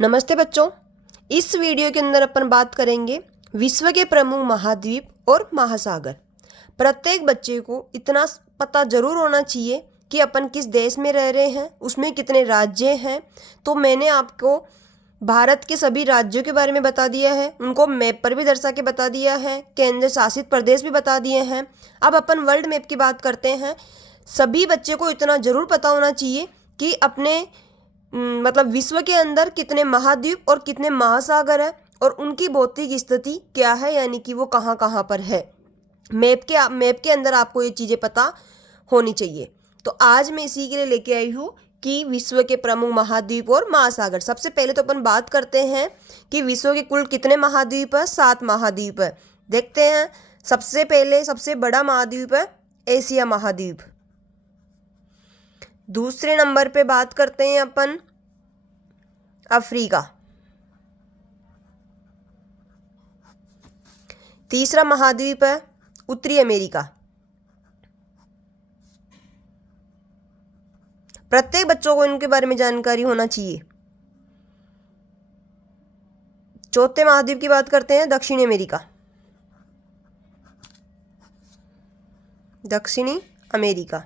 नमस्ते बच्चों। इस वीडियो के अंदर अपन बात करेंगे विश्व के प्रमुख महाद्वीप और महासागर। प्रत्येक बच्चे को इतना पता जरूर होना चाहिए कि अपन किस देश में रह रहे हैं, उसमें कितने राज्य हैं। तो मैंने आपको भारत के सभी राज्यों के बारे में बता दिया है, उनको मैप पर भी दर्शा के बता दिया है, केंद्र शासित प्रदेश भी बता दिए हैं। अब अपन वर्ल्ड मैप की बात करते हैं। सभी बच्चे को इतना ज़रूर पता होना चाहिए कि अपने मतलब विश्व के अंदर कितने महाद्वीप और कितने महासागर है और उनकी भौतिक स्थिति क्या है, यानी कि वो कहाँ कहाँ पर है। मैप के अंदर आपको ये चीज़ें पता होनी चाहिए। तो आज मैं इसी के लिए लेके आई हूँ कि विश्व के प्रमुख महाद्वीप और महासागर। सबसे पहले तो अपन बात करते हैं कि विश्व के कुल कितने महाद्वीप है। 7 महाद्वीप है। देखते हैं। सबसे पहले सबसे बड़ा महाद्वीप है एशिया महाद्वीप। दूसरे नंबर पे बात करते हैं अपन अफ्रीका। तीसरा महाद्वीप है उत्तरी अमेरिका। प्रत्येक बच्चों को इनके बारे में जानकारी होना चाहिए। चौथे महाद्वीप की बात करते हैं दक्षिणी अमेरिका। दक्षिणी अमेरिका।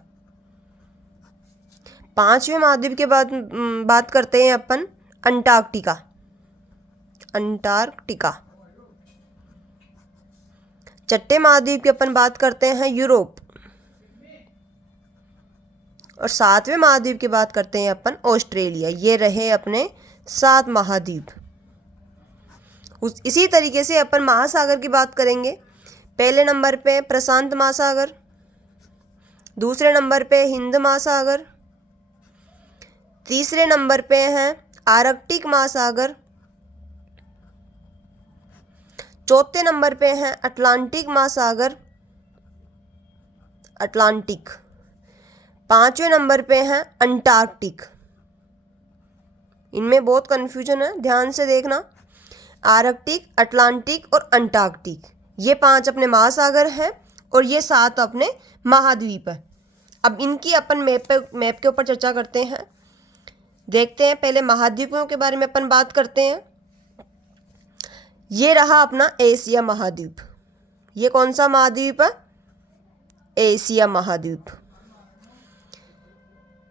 पांचवें महाद्वीप के बाद बात करते हैं अपन अंटार्कटिका। अंटार्कटिका। छठे महाद्वीप की अपन बात करते हैं यूरोप। और 7वें महाद्वीप की बात करते हैं अपन ऑस्ट्रेलिया। ये रहे अपने 7 महाद्वीप। इसी तरीके से अपन महासागर की बात करेंगे। पहले नंबर पे प्रशांत महासागर, दूसरे नंबर पे हिंद महासागर, तीसरे नंबर पे हैं आर्कटिक महासागर, चौथे नंबर पे हैं अटलांटिक महासागर, अटलांटिक। पांचवें नंबर पे हैं अंटार्कटिक। इनमें बहुत कन्फ्यूजन है, ध्यान से देखना। आर्कटिक, अटलांटिक और अंटार्कटिक, ये 5 अपने महासागर हैं और ये 7 अपने महाद्वीप है। अब इनकी अपन मैप के ऊपर चर्चा करते हैं। देखते हैं। पहले महाद्वीपों के बारे में अपन बात करते हैं। ये रहा अपना एशिया महाद्वीप। ये कौन सा महाद्वीप है? एशिया महाद्वीप।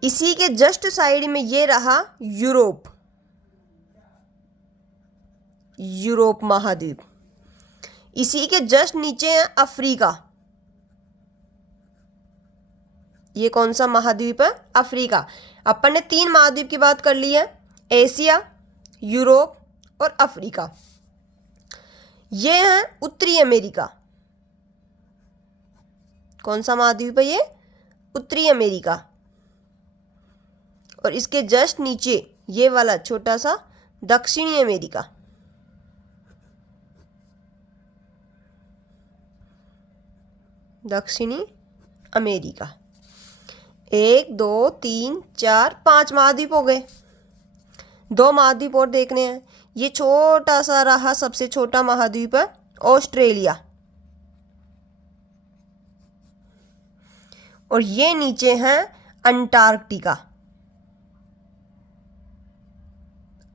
इसी के जस्ट साइड में ये रहा यूरोप। यूरोप महाद्वीप। इसी के जस्ट नीचे है अफ्रीका। ये कौन सा महाद्वीप है? अफ्रीका। अपन ने 3 महाद्वीप की बात कर ली है, एशिया, यूरोप और अफ्रीका। ये है उत्तरी अमेरिका। कौन सा महाद्वीप है ये? उत्तरी अमेरिका। और इसके जस्ट नीचे ये वाला छोटा सा दक्षिणी अमेरिका। दक्षिणी अमेरिका। 1 2 3 4 5 महाद्वीप हो गए। 2 महाद्वीप और देखने हैं। ये छोटा सा रहा सबसे छोटा महाद्वीप है ऑस्ट्रेलिया। और ये नीचे हैं अंटार्कटिका।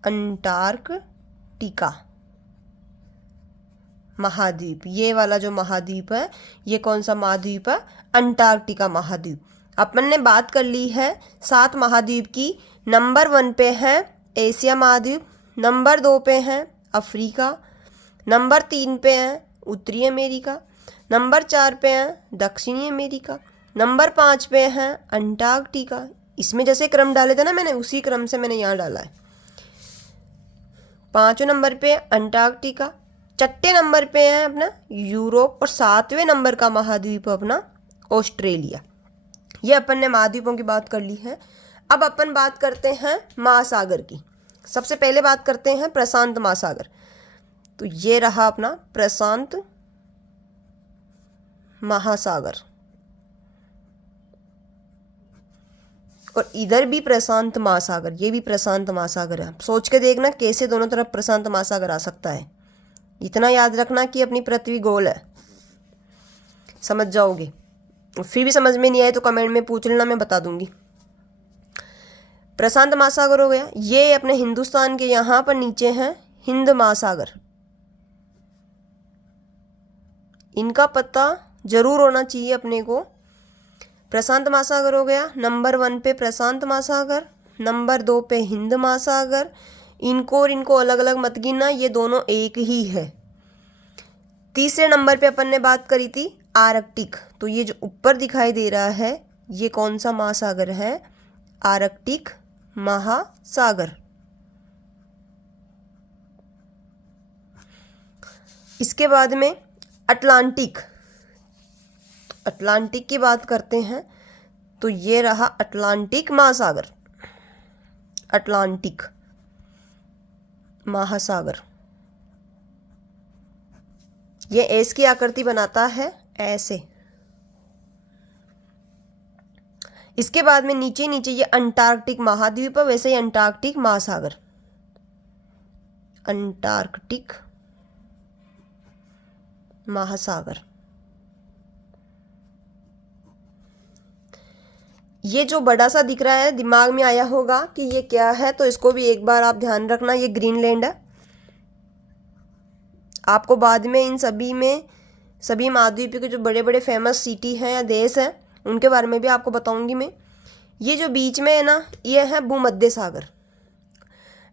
अंटार्कटिका महाद्वीप। ये वाला जो महाद्वीप है, ये कौन सा महाद्वीप है? अंटार्कटिका महाद्वीप। अपन ने बात कर ली है 7 महाद्वीप की। नंबर 1 पे है एशिया महाद्वीप, नंबर 2 पे है अफ्रीका, नंबर 3 पे है उत्तरी अमेरिका, नंबर 4 पे है दक्षिणी अमेरिका, नंबर 5 पे है अंटार्कटिका। इसमें जैसे क्रम डाले थे ना मैंने, उसी क्रम से मैंने यहाँ डाला है। 5वें नंबर पे अंटार्कटिका, 6ठे नंबर पे है अपना यूरोप और 7वें नंबर का महाद्वीप अपना ऑस्ट्रेलिया। ये अपन ने महाद्वीपों की बात कर ली है। अब अपन बात करते हैं महासागर की। सबसे पहले बात करते हैं प्रशांत महासागर। तो ये रहा अपना प्रशांत महासागर। और इधर भी प्रशांत महासागर, ये भी प्रशांत महासागर है। सोच के देखना कैसे दोनों तरफ प्रशांत महासागर आ सकता है। इतना याद रखना कि अपनी पृथ्वी गोल है, समझ जाओगे। फिर भी समझ में नहीं आए तो कमेंट में पूछ लेना, मैं बता दूंगी। प्रशांत महासागर हो गया, ये अपने हिंदुस्तान के यहाँ पर नीचे हैं हिंद महासागर, इनका पता जरूर होना चाहिए अपने को। प्रशांत महासागर हो गया, नंबर 1 पे प्रशांत महासागर, नंबर 2 पे हिंद महासागर। इनको और इनको अलग अलग मत गिनना, ये दोनों एक ही है। तीसरे नंबर पे अपन ने बात करी थी आर्कटिक, तो ये जो ऊपर दिखाई दे रहा है ये कौन सा महासागर है? आर्कटिक महासागर। इसके बाद में अटलांटिक, अटलांटिक की बात करते हैं तो ये रहा अटलांटिक महासागर, अटलांटिक महासागर। ये एस की आकृति बनाता है ऐसे। इसके बाद में नीचे नीचे ये अंटार्कटिक महाद्वीप है, वैसे ही अंटार्कटिक महासागर, अंटार्कटिक महासागर। ये जो बड़ा सा दिख रहा है दिमाग में आया होगा कि ये क्या है, तो इसको भी एक बार आप ध्यान रखना, ये ग्रीनलैंड है। आपको बाद में इन सभी में सभी महाद्वीप के जो बड़े बड़े फेमस सिटी हैं या देश हैं उनके बारे में भी आपको बताऊंगी मैं। ये जो बीच में है ना, ये है भूमध्य सागर,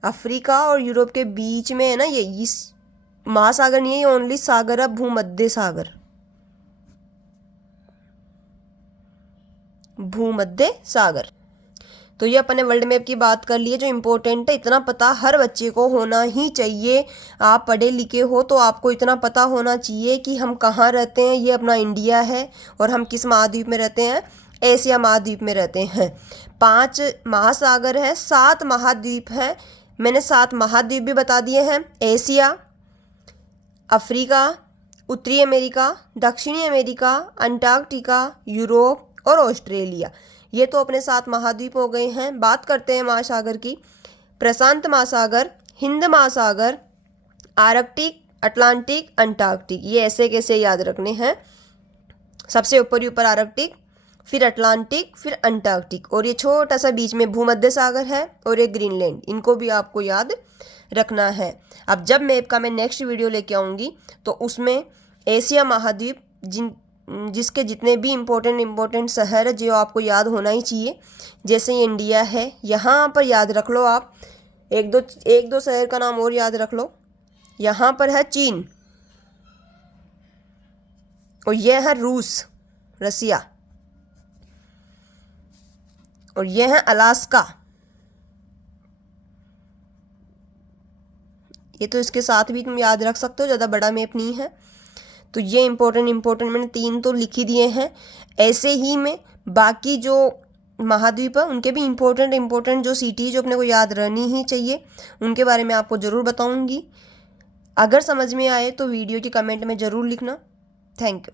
अफ्रीका और यूरोप के बीच में है ना, ये इस महासागर नहीं है, ये ओनली सागर है, भूमध्य सागर, भूमध्य सागर। तो ये अपने वर्ल्ड मैप की बात कर लिए जो इम्पोर्टेंट है, इतना पता हर बच्चे को होना ही चाहिए। आप पढ़े लिखे हो तो आपको इतना पता होना चाहिए कि हम कहाँ रहते हैं, ये अपना इंडिया है, और हम किस महाद्वीप में रहते हैं? एशिया महाद्वीप में रहते हैं। 5 महासागर है, 7 महाद्वीप हैं। मैंने 7 महाद्वीप भी बता दिए हैं, एशिया, अफ्रीका, उत्तरी अमेरिका, दक्षिणी अमेरिका, अंटार्कटिका, यूरोप और ऑस्ट्रेलिया। ये तो अपने 7 महाद्वीप हो गए हैं। बात करते हैं महासागर की। प्रशांत महासागर, हिंद महासागर, आर्कटिक, अटलांटिक, अंटार्कटिक, ये ऐसे कैसे याद रखने हैं? सबसे ऊपर ही ऊपर आर्कटिक, फिर अटलांटिक, फिर अंटार्कटिक, और ये छोटा सा बीच में भूमध्य सागर है और एक ग्रीनलैंड, इनको भी आपको याद रखना है। अब जब मैप का मैं नेक्स्ट वीडियो लेके आऊँगी तो उसमें एशिया महाद्वीप जिसके जितने भी इम्पोर्टेंट शहर है जो आपको याद होना ही चाहिए, जैसे ये इंडिया है, यहाँ पर याद रख लो आप। एक दो शहर का नाम और याद रख लो। यहाँ पर है चीन, और यह है रूस, रसिया, और यह है अलास्का। ये तो इसके साथ भी तुम याद रख सकते हो, ज़्यादा बड़ा मैप नहीं है। तो ये इम्पोर्टेंट मैंने 3 तो लिख ही दिए हैं। ऐसे ही में बाकी जो महाद्वीप है उनके भी इम्पोर्टेंट जो सिटी जो अपने को याद रहनी ही चाहिए, उनके बारे में आपको ज़रूर बताऊंगी। अगर समझ में आए तो वीडियो के कमेंट में ज़रूर लिखना। Thank you.